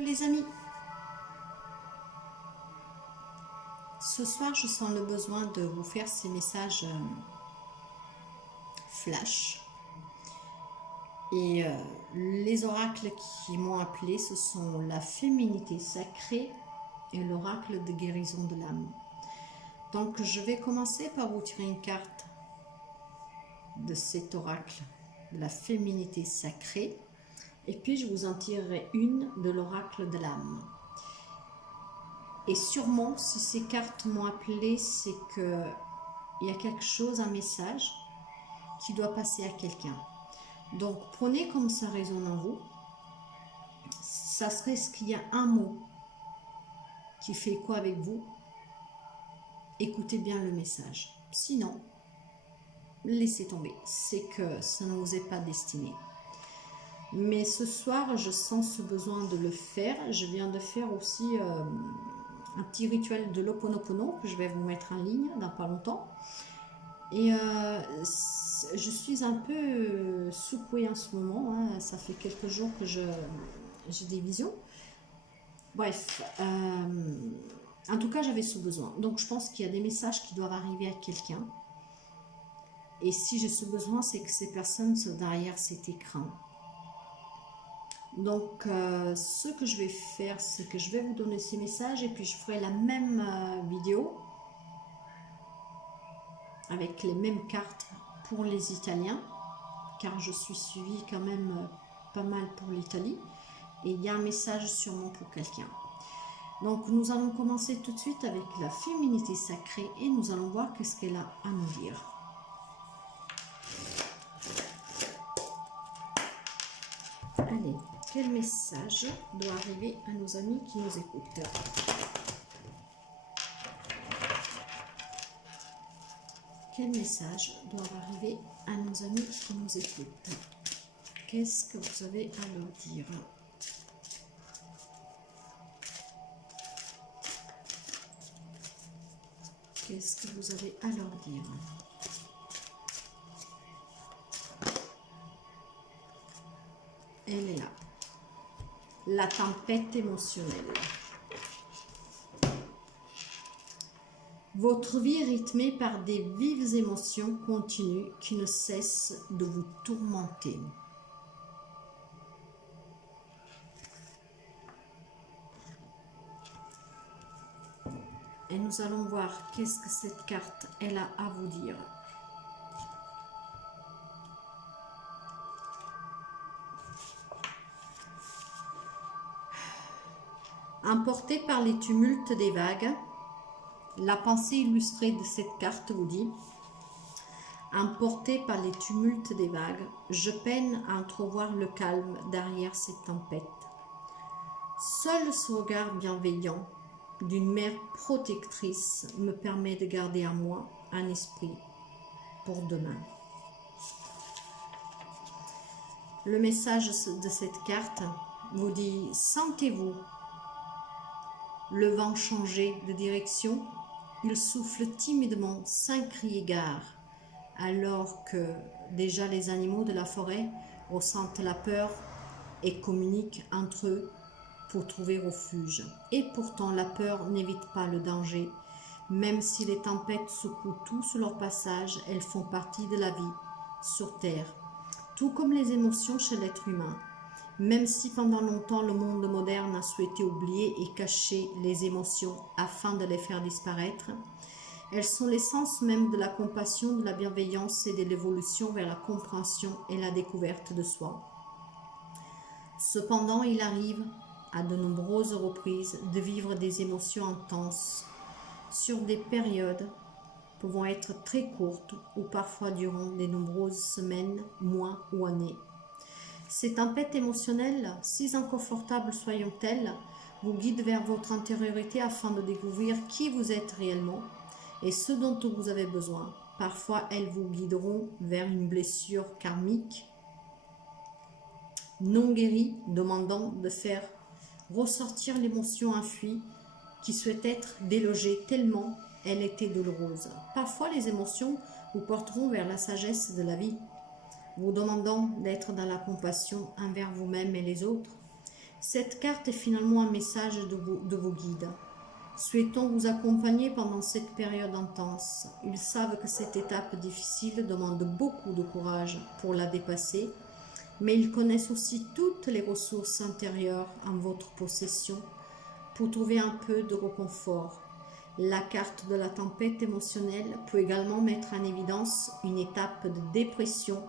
Les amis, ce soir je sens le besoin de vous faire ces messages flash et les oracles qui m'ont appelé, ce sont la féminité sacrée et l'oracle de guérison de l'âme. Donc je vais commencer par vous tirer une carte de cet oracle de la féminité sacrée et puis je vous en tirerai une de l'oracle de l'âme. Et sûrement, si ces cartes m'ont appelé, c'est qu'il y a quelque chose, un message qui doit passer à quelqu'un. Donc, prenez comme ça résonne en vous. Ça serait ce qu'il y a un mot qui fait quoi avec vous. Écoutez bien le message. Sinon, laissez tomber. C'est que ça ne vous est pas destiné. Mais ce soir, je sens ce besoin de le faire. Je viens de faire aussi un petit rituel de l'Ho'oponopono que je vais vous mettre en ligne dans pas longtemps. Et je suis un peu secouée en ce moment. Hein. Ça fait quelques jours que j'ai des visions. Bref, en tout cas, j'avais ce besoin. Donc, je pense qu'il y a des messages qui doivent arriver à quelqu'un. Et si j'ai ce besoin, c'est que ces personnes sont derrière cet écran. Donc, ce que je vais faire, c'est que je vais vous donner ces messages et puis je ferai la même vidéo avec les mêmes cartes pour les Italiens, car je suis suivie quand même pas mal pour l'Italie. Et il y a un message sûrement pour quelqu'un. Donc, nous allons commencer tout de suite avec la féminité sacrée et nous allons voir qu'est-ce qu'elle a à nous dire. Allez, quel message doit arriver à nos amis qui nous écoutent? Quel message doit arriver à nos amis qui nous écoutent? Qu'est-ce que vous avez à leur dire? Qu'est-ce que vous avez à leur dire? Elle est là. La tempête émotionnelle. Votre vie est rythmée par des vives émotions continues qui ne cessent de vous tourmenter. Et nous allons voir qu'est-ce que cette carte elle a à vous dire. Emporté par les tumultes des vagues, la pensée illustrée de cette carte vous dit: emporté par les tumultes des vagues, je peine à entrevoir le calme derrière cette tempête. Seul ce regard bienveillant d'une mère protectrice me permet de garder en moi un esprit pour demain. Le message de cette carte vous dit: sentez-vous le vent changer de direction? Il souffle timidement sans crier gare, alors que déjà les animaux de la forêt ressentent la peur et communiquent entre eux pour trouver refuge. Et pourtant la peur n'évite pas le danger. Même si les tempêtes secouent tout sur leur passage, elles font partie de la vie sur Terre, tout comme les émotions chez l'être humain. Même si pendant longtemps le monde moderne a souhaité oublier et cacher les émotions afin de les faire disparaître, elles sont l'essence même de la compassion, de la bienveillance et de l'évolution vers la compréhension et la découverte de soi. Cependant, il arrive à de nombreuses reprises de vivre des émotions intenses sur des périodes pouvant être très courtes ou parfois durant de nombreuses semaines, mois ou années. Ces tempêtes émotionnelles, si inconfortables soyons-elles, vous guident vers votre intériorité afin de découvrir qui vous êtes réellement et ce dont vous avez besoin. Parfois, elles vous guideront vers une blessure karmique non guérie, demandant de faire ressortir l'émotion enfuie qui souhaite être délogée tellement elle était douloureuse. Parfois, les émotions vous porteront vers la sagesse de la vie, vous demandant d'être dans la compassion envers vous-même et les autres. Cette carte est finalement un message de vos guides. Souhaitons vous accompagner pendant cette période intense. Ils savent que cette étape difficile demande beaucoup de courage pour la dépasser, mais ils connaissent aussi toutes les ressources intérieures en votre possession pour trouver un peu de réconfort. La carte de la tempête émotionnelle peut également mettre en évidence une étape de dépression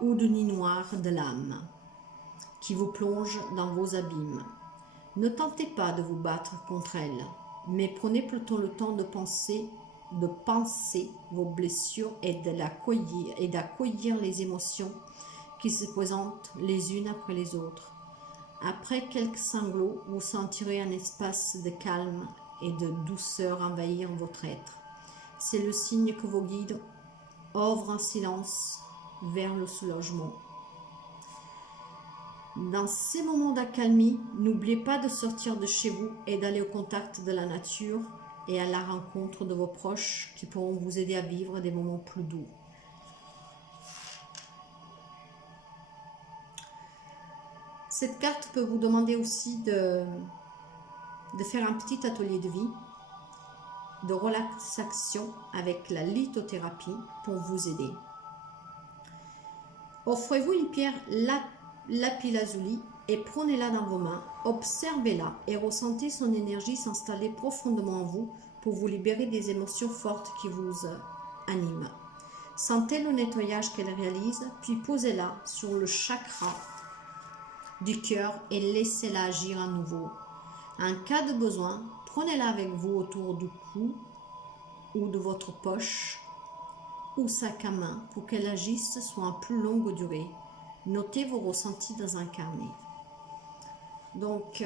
ou de nuit noire de l'âme qui vous plonge dans vos abîmes. Ne tentez pas de vous battre contre elle, mais prenez plutôt le temps de penser vos blessures et d'accueillir les émotions qui se présentent les unes après les autres. Après quelques sanglots, vous sentirez un espace de calme et de douceur envahir votre être. C'est le signe que vos guides œuvrent en silence vers le soulagement. Dans ces moments d'accalmie, n'oubliez pas de sortir de chez vous et d'aller au contact de la nature et à la rencontre de vos proches qui pourront vous aider à vivre des moments plus doux. Cette carte peut vous demander aussi de faire un petit atelier de vie, de relaxation avec la lithothérapie pour vous aider. Offrez-vous une pierre lapis-lazuli et prenez-la dans vos mains, observez-la et ressentez son énergie s'installer profondément en vous pour vous libérer des émotions fortes qui vous animent. Sentez le nettoyage qu'elle réalise, puis posez-la sur le chakra du cœur et laissez-la agir à nouveau. En cas de besoin, prenez-la avec vous autour du cou ou de votre poche ou sac à main pour qu'elle agisse sur une plus longue durée. Notez vos ressentis dans un carnet. Donc,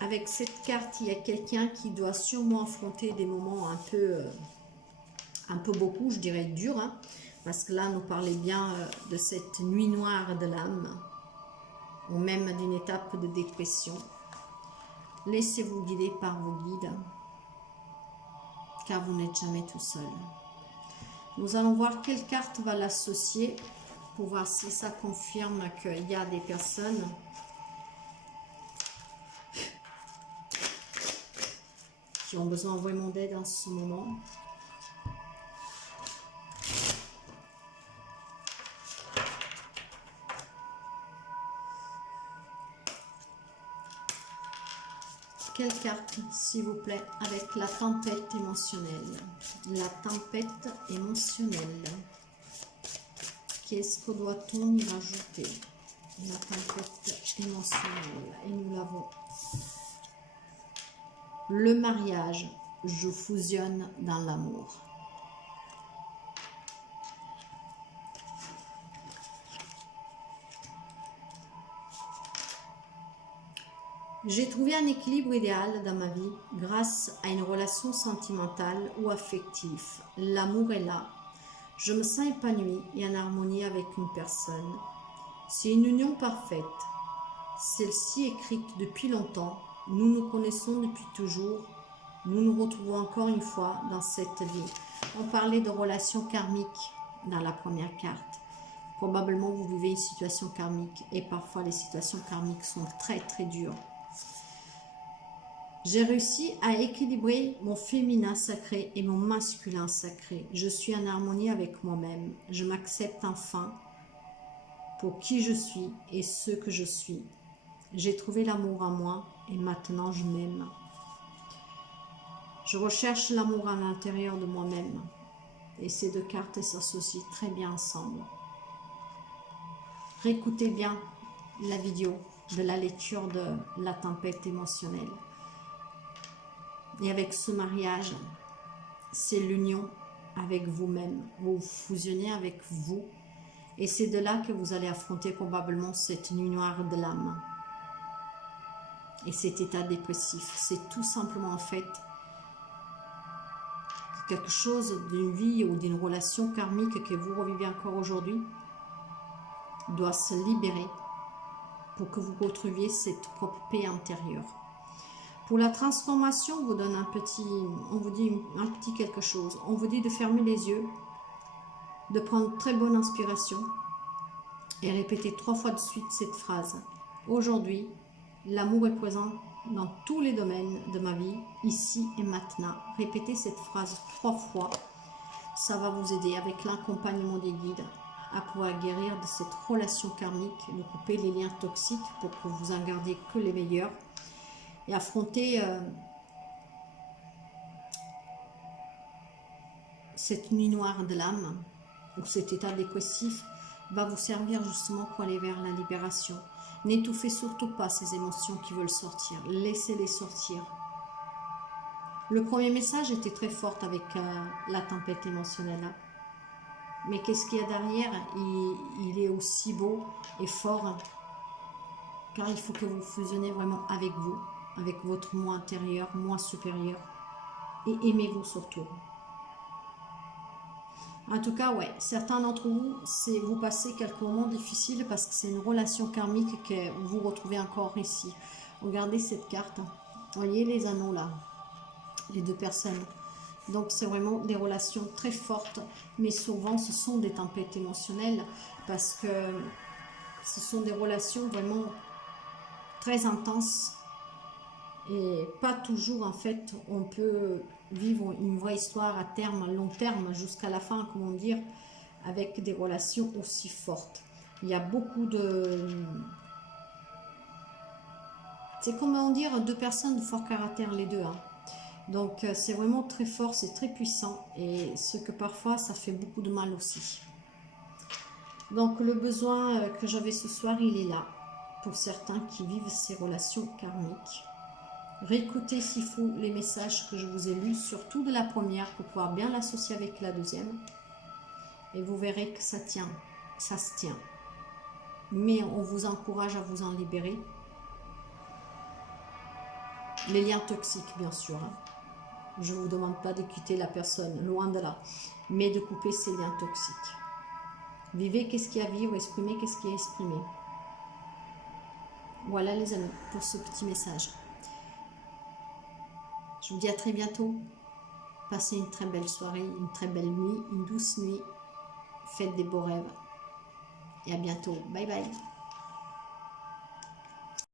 avec cette carte, il y a quelqu'un qui doit sûrement affronter des moments un peu beaucoup, je dirais durs, hein, parce que là, nous parlons bien de cette nuit noire de l'âme, ou même d'une étape de dépression. Laissez-vous guider par vos guides, car vous n'êtes jamais tout seul. Nous allons voir quelle carte va l'associer pour voir si ça confirme qu'il y a des personnes qui ont besoin vraiment d'aide en ce moment. Quelle carte, s'il vous plaît, avec la tempête émotionnelle? La tempête émotionnelle. Qu'est-ce que doit-on y rajouter? La tempête émotionnelle. Et nous l'avons. Le mariage. Je fusionne dans l'amour. J'ai trouvé un équilibre idéal dans ma vie grâce à une relation sentimentale ou affective. L'amour est là. Je me sens épanouie et en harmonie avec une personne. C'est une union parfaite. Celle-ci est écrite depuis longtemps. Nous nous connaissons depuis toujours. Nous nous retrouvons encore une fois dans cette vie. On parlait de relations karmiques dans la première carte. Probablement vous vivez une situation karmique et parfois les situations karmiques sont très très dures. J'ai réussi à équilibrer mon féminin sacré et mon masculin sacré. Je suis en harmonie avec moi-même. Je m'accepte enfin pour qui je suis et ce que je suis. J'ai trouvé l'amour en moi et maintenant je m'aime. Je recherche l'amour à l'intérieur de moi-même. Et ces deux cartes s'associent très bien ensemble. Réécoutez bien la vidéo de la lecture de la tempête émotionnelle. Et avec ce mariage, c'est l'union avec vous-même. Vous fusionnez avec vous. Et c'est de là que vous allez affronter probablement cette nuit noire de l'âme. Et cet état dépressif. C'est tout simplement en fait quelque chose d'une vie ou d'une relation karmique que vous revivez encore aujourd'hui doit se libérer pour que vous retrouviez cette propre paix intérieure. Pour la transformation, on vous donne on vous dit un petit quelque chose. On vous dit de fermer les yeux, de prendre très bonne inspiration et répéter 3 fois de suite cette phrase. Aujourd'hui, L'amour est présent dans tous les domaines de ma vie, ici et maintenant. Répétez cette phrase 3 fois. Ça va vous aider avec l'accompagnement des guides à pouvoir guérir de cette relation karmique, de couper les liens toxiques pour que vous en gardiez que les meilleurs et affronter cette nuit noire de l'âme ou cet état dépressif va vous servir justement pour aller vers la libération. N'étouffez surtout pas ces émotions qui veulent sortir. Laissez-les sortir. Le premier message était très fort avec la tempête émotionnelle. Mais qu'est-ce qu'il y a derrière? Il est aussi beau et fort. Car il faut que vous fusionnez vraiment avec vous, avec votre moi intérieur, moi supérieur. Et aimez-vous surtout. En tout cas, ouais, certains d'entre vous, c'est vous passez quelques moments difficiles parce que c'est une relation karmique que vous retrouvez encore ici. Regardez cette carte. Vous voyez les anneaux là, les deux personnes. Donc c'est vraiment des relations très fortes, mais souvent ce sont des tempêtes émotionnelles parce que ce sont des relations vraiment très intenses et pas toujours en fait on peut vivre une vraie histoire à terme, à long terme, jusqu'à la fin, comment dire, avec des relations aussi fortes. Il y a beaucoup de... C'est comment dire, deux personnes de fort caractère les deux. Hein. Donc c'est vraiment très fort, c'est très puissant et ce que parfois ça fait beaucoup de mal aussi. Donc le besoin que j'avais ce soir, il est là pour certains qui vivent ces relations karmiques. Réécoutez s'il faut les messages que je vous ai lus, surtout de la première, pour pouvoir bien l'associer avec la deuxième. Et vous verrez que ça tient, ça se tient. Mais on vous encourage à vous en libérer. Les liens toxiques, bien sûr. Hein. Je ne vous demande pas de quitter la personne, loin de là, mais de couper ces liens toxiques. Vivez qu'est-ce qu'il y a à vivre, exprimez qu'est-ce qui est exprimé. Voilà les amis, pour ce petit message. Je vous dis à très bientôt. Passez une très belle soirée, une très belle nuit, une douce nuit. Faites des beaux rêves. Et à bientôt. Bye bye.